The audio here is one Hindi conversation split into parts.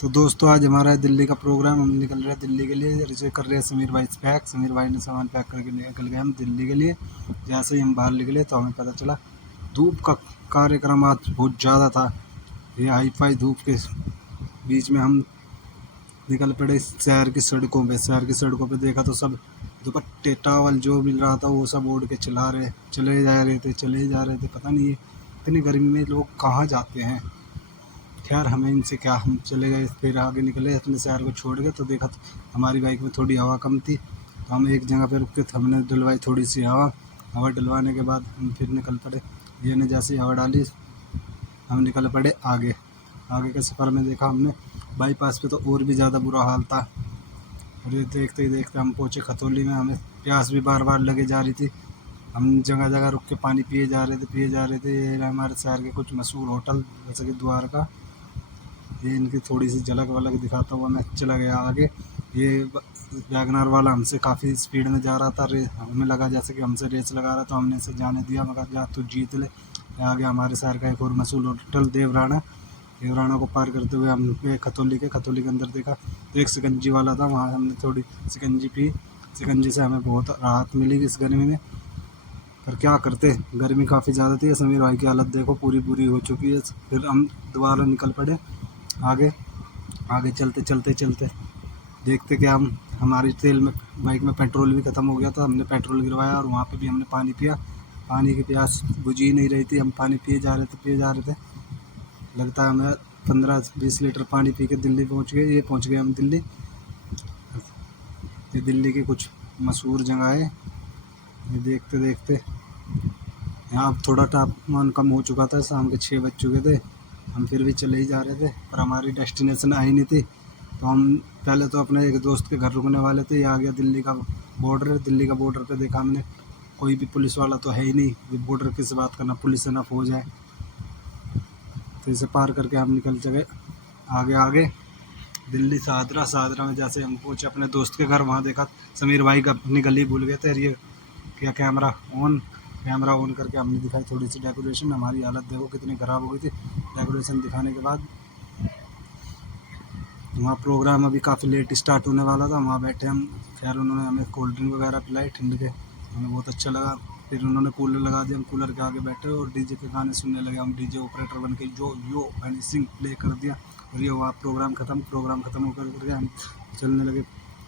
तो दोस्तों आज हमारा है दिल्ली का प्रोग्राम। हम निकल रहे हैं दिल्ली के लिए। रिसीव कर रहे हैं समीर भाई से पैक। समीर भाई ने सामान पैक करके निकल गए हम दिल्ली के लिए। जैसे ही हम बाहर निकले तो हमें पता चला धूप का कार्यक्रम आज बहुत ज़्यादा था। ये हाई फाई धूप के बीच में हम निकल पड़े शहर की सड़कों पे। शहर की सड़कों पे देखा तो सब दुपट्टे टावल जो मिल रहा था वो सब ओढ़ के चले जा रहे थे। पता नहीं इतनी गर्मी में लोग कहाँ जाते हैं। खैर हमें इनसे क्या, हम चले गए। फिर आगे निकले अपने शहर को छोड़ के तो देखा तो हमारी बाइक में थोड़ी हवा कम थी तो हम एक जगह पे रुक के हमने डलवाई थोड़ी सी हवा डलवाने के बाद हम फिर निकल पड़े। ये ने जैसे हवा डाली हम निकल पड़े आगे। आगे के सफ़र में देखा हमने बाईपास पे तो और भी ज़्यादा बुरा हाल था। और ये देखते ही देखते हम पहुँचे खतौली में। हमें प्यास भी बार बार लगे जा रही थी। हम जगह जगह रुक के पानी पिए जा रहे थे। ये हमारे शहर के कुछ मशहूर होटल जैसे कि द्वारका। ये इनकी थोड़ी सी झलक वलक दिखाता हुआ मैं चला गया आगे। ये वैगनार वाला हमसे काफ़ी स्पीड में जा रहा था। हमें लगा जैसे कि हमसे रेस लगा रहा, तो हमने इसे जाने दिया। मगर जा तू जीत ले। आगे हमारे शहर का एक और मशहूर होटल देवराना को पार करते हुए हम गए खतौली के अंदर। देखा तो एक शिकंजी वाला था, वहाँ हमने थोड़ी शिकंजी पी। शिकंजी से हमें बहुत राहत मिली इस गर्मी में। पर क्या करते, गर्मी काफ़ी ज़्यादा थी। समीर भाई की हालत देखो पूरी बुरी हो चुकी है। फिर हम दोबारा निकल पड़े आगे। आगे चलते देखते कि हम हमारी तेल में बाइक में पेट्रोल भी ख़त्म हो गया था। हमने पेट्रोल गिरवाया और वहाँ पे भी हमने पानी पिया। पानी की प्यास बुझ ही नहीं रही थी। हम पानी पिए जा रहे थे। लगता है हमें 15-20 लीटर पानी पी के दिल्ली पहुँच गए। ये पहुँच गए हम दिल्ली। ये दिल्ली की कुछ मशहूर जगह है। ये देखते देखते यहाँ अब थोड़ा तापमान कम हो चुका था। शाम के 6 बज चुके थे। हम फिर भी चले ही जा रहे थे पर हमारी डेस्टिनेशन आई नहीं थी। तो हम पहले तो अपने एक दोस्त के घर रुकने वाले थे। ये आ गया दिल्ली का बॉर्डर। दिल्ली का बॉर्डर पे देखा हमने कोई भी पुलिस वाला तो है ही नहीं। ये बॉर्डर किस बात करना, पुलिस है ना फौज है। तो इसे पार करके हम निकल चले आगे दिल्ली सादरा में। जैसे हम पहुँचे अपने दोस्त के घर, वहाँ देखा समीर भाई का अपनी गली भूल गए थे। ये क्या कैमरा ऑन करके हमने दिखाई थोड़ी सी डेकोरेशन। हमारी हालत देखो कितनी ख़राब हो गई थी डेकोरेशन दिखाने के बाद। वहाँ प्रोग्राम अभी काफ़ी लेट स्टार्ट होने वाला था। वहाँ बैठे हम। खैर उन्होंने हमें कोल्ड ड्रिंक वगैरह पिलाई ठंड के, हमें बहुत अच्छा लगा। फिर उन्होंने कूलर लगा दिया। हम कूलर के आगे बैठे और डीजे पे गाने सुनने लगे। हम डीजे ऑपरेटर बन के जो यो हनी सिंह प्ले कर दिया। और ये हुआ प्रोग्राम ख़त्म होकर करके हम चलने लगे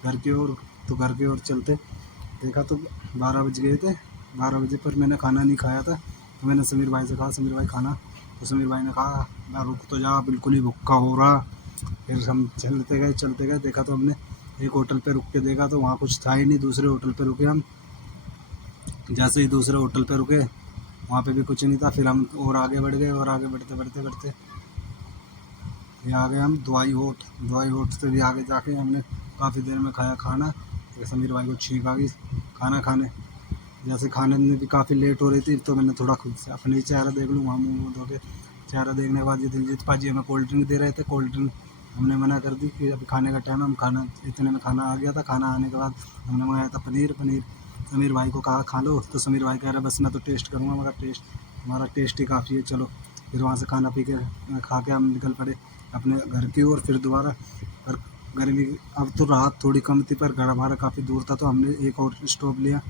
घर की ओर। तो घर की ओर चलते देखा तो 12 बज गए थे। 12 बजे पर मैंने खाना नहीं खाया था। तो मैंने समीर भाई से कहा समीर भाई खाना। तो समीर भाई ने कहा ना रुक तो जा, बिल्कुल ही भूखा हो रहा। फिर हम चलते गए। देखा तो हमने एक होटल पे रुक के देखा तो वहाँ कुछ था ही नहीं। दूसरे होटल पे रुके हम। जैसे ही दूसरे होटल पे रुके वहाँ पे भी कुछ नहीं था। फिर हम और आगे बढ़ गए और आगे बढ़ते ये आ गए हम दवाई होट से भी आगे जाके हमने काफ़ी देर में खाया खाना। फिर समीर भाई को छींक आ गई खाना खाने। जैसे खाने में भी काफ़ी लेट हो रही थी तो मैंने थोड़ा खुद से अपने ही चेहरा देख लूँ। वहाँ मुँह धो के चेहरा देखने के बाद ये दिलजीत पाजी हमें कोल्ड ड्रिंक दे रहे थे। कोल्ड ड्रिंक हमने मना कर दी कि अभी खाने का टाइम है। हम खाना इतने में खाना आ गया था। खाना आने के बाद हमने मंगाया था पनीर। समीर भाई को कहा खा लो तो समीर भाई कह रहे बस मैं तो टेस्ट करूँगा, मगर हमारा टेस्ट ही काफ़ी है। चलो फिर वहाँ से खाना पी के खा के हम निकल पड़े अपने घर की ओर। फिर दोबारा पर गर्मी अब तो राहत थोड़ी कम थी पर घर हमारा काफ़ी दूर था तो हमने एक और स्टॉप लिया।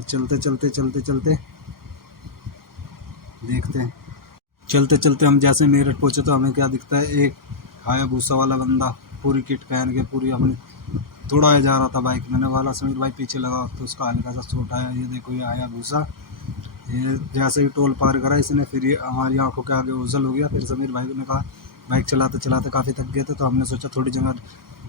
चलते देखते हैं। चलते हम जैसे मेरठ पहुँचे तो हमें क्या दिखता है, एक हायाबूसा वाला बंदा पूरी किट पहन के पूरी अपनी दौड़ाया जा रहा था बाइक। मैंने वाला समीर भाई पीछे लगा तो उसका हल्का सा चोट आया। ये देखो ये हायाबूसा। ये जैसे ही टोल पार करा इसने फिर ये हमारी आंखों के आगे ओझल हो गया। फिर समीर भाई ने कहा बाइक चलाते काफ़ी थक गए थे तो हमने सोचा थोड़ी जगह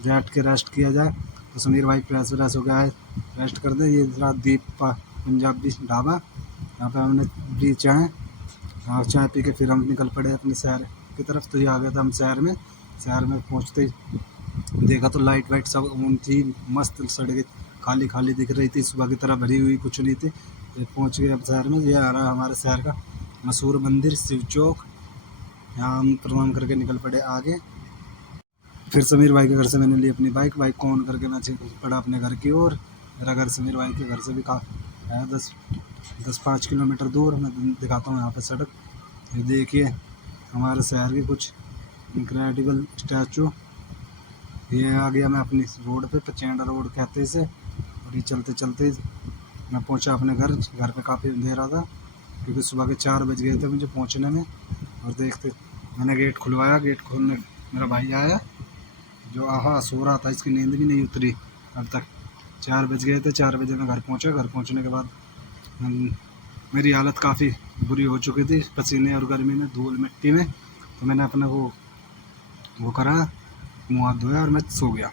बैठ के रेस्ट किया जाए। तो समीर भाई फ्रेश व्रेश हो गया है, रेस्ट कर दे। ये जरा दीप पंजाबी ढाबा, यहाँ पे हमने भी चाय पी के फिर हम निकल पड़े अपने शहर की तरफ। तो ये आ गया था हम शहर में पहुँचते ही देखा तो लाइट वाइट सब ऑन थी। मस्त सड़कें खाली दिख रही थी, सुबह की तरह भरी हुई कुछ नहीं थी। ये पहुँच गए अब शहर में। ये आ रहा हमारे शहर का मशहूर मंदिर शिव चौक। यहाँ हम प्रणाम करके निकल पड़े आगे। फिर समीर भाई के घर से मैंने ली अपनी बाइक को ऑन करके मैं पड़ा अपने घर की ओर। मेरा घर समीर भाई के घर से भी है 10-5 किलोमीटर दूर। मैं दिखाता हूँ यहाँ पे सड़क। ये देखिए हमारे शहर की कुछ इनक्रेडिबल स्टैचू। ये आ गया मैं अपनी रोड पे, पचेंडा रोड कहते हैं इसे। और ये चलते चलते मैं पहुंचा अपने घर। घर पे काफ़ी अंधेरा था क्योंकि सुबह के 4 बज गए थे मुझे पहुंचने में। और देखते मैंने गेट खुलवाया, गेट खोलने मेरा भाई आया जो आहा सो रहा था, इसकी नींद भी नहीं उतरी अब तक। 4 बज गए थे, 4 बजे मैं घर पहुंचा। घर पहुंचने के बाद मेरी हालत काफ़ी बुरी हो चुकी थी पसीने और गर्मी में, धूल मिट्टी में। तो मैंने अपना वो करा, मुँह हाथ धोया और मैं सो गया।